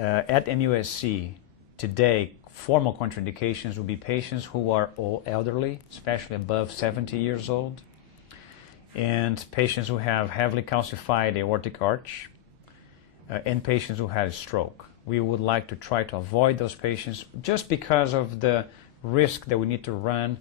at NUSC today, formal contraindications would be patients who are elderly, especially above 70 years old, and patients who have heavily calcified aortic arch, and patients who had a stroke. We would like to try to avoid those patients just because of the risk that we need to run,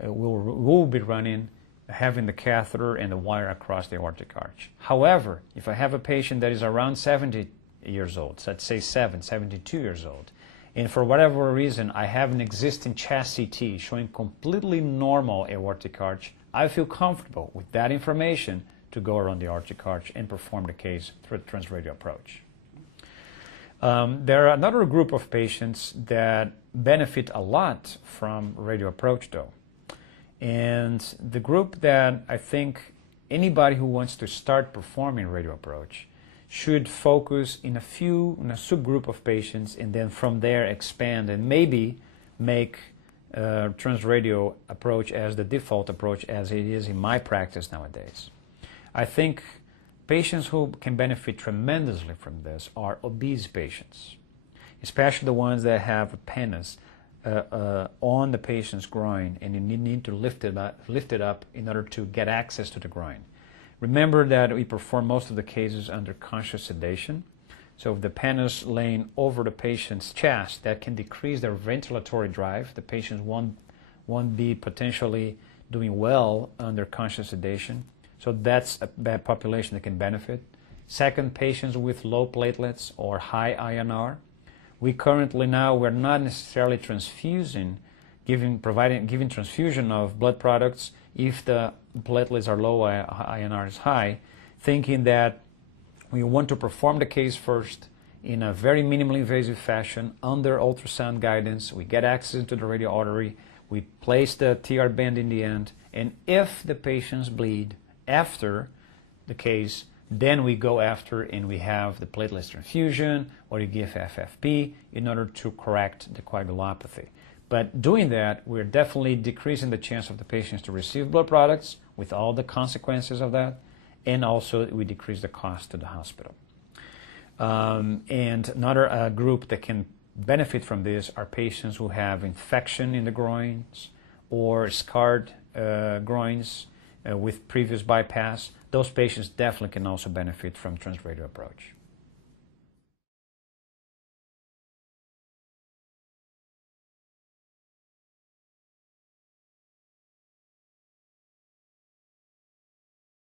we'll be running, having the catheter and the wire across the aortic arch. However, if I have a patient that is around 70 years old, so let's say 72 years old, and for whatever reason I have an existing chest CT showing completely normal aortic arch, I feel comfortable with that information to go around the aortic arch and perform the case through the transradial approach. There are another group of patients that benefit a lot from radial approach though. And the group that I think anybody who wants to start performing radial approach should focus in a subgroup of patients, and then from there expand and maybe make transradial approach as the default approach as it is in my practice nowadays. I think patients who can benefit tremendously from this are obese patients, especially the ones that have a peniss on the patient's groin, and you need to lift it up in order to get access to the groin. Remember that we perform most of the cases under conscious sedation. So if the peniss laying over the patient's chest, that can decrease their ventilatory drive. The patient won't be potentially doing well under conscious sedation. So that's a bad population that can benefit. Second, patients with low platelets or high INR. We currently now, we're not necessarily transfusing, giving transfusion of blood products if the platelets are low, INR is high, thinking that we want to perform the case first in a very minimally invasive fashion under ultrasound guidance. We get access to the radial artery, we place the TR band in the end, and if the patients bleed after the case, then we go after and we have the platelet transfusion or you give FFP in order to correct the coagulopathy. But doing that, we're definitely decreasing the chance of the patients to receive blood products with all the consequences of that, and also we decrease the cost to the hospital. And another group that can benefit from this are patients who have infection in the groins or scarred groins with previous bypass. Those patients definitely can also benefit from transradial approach.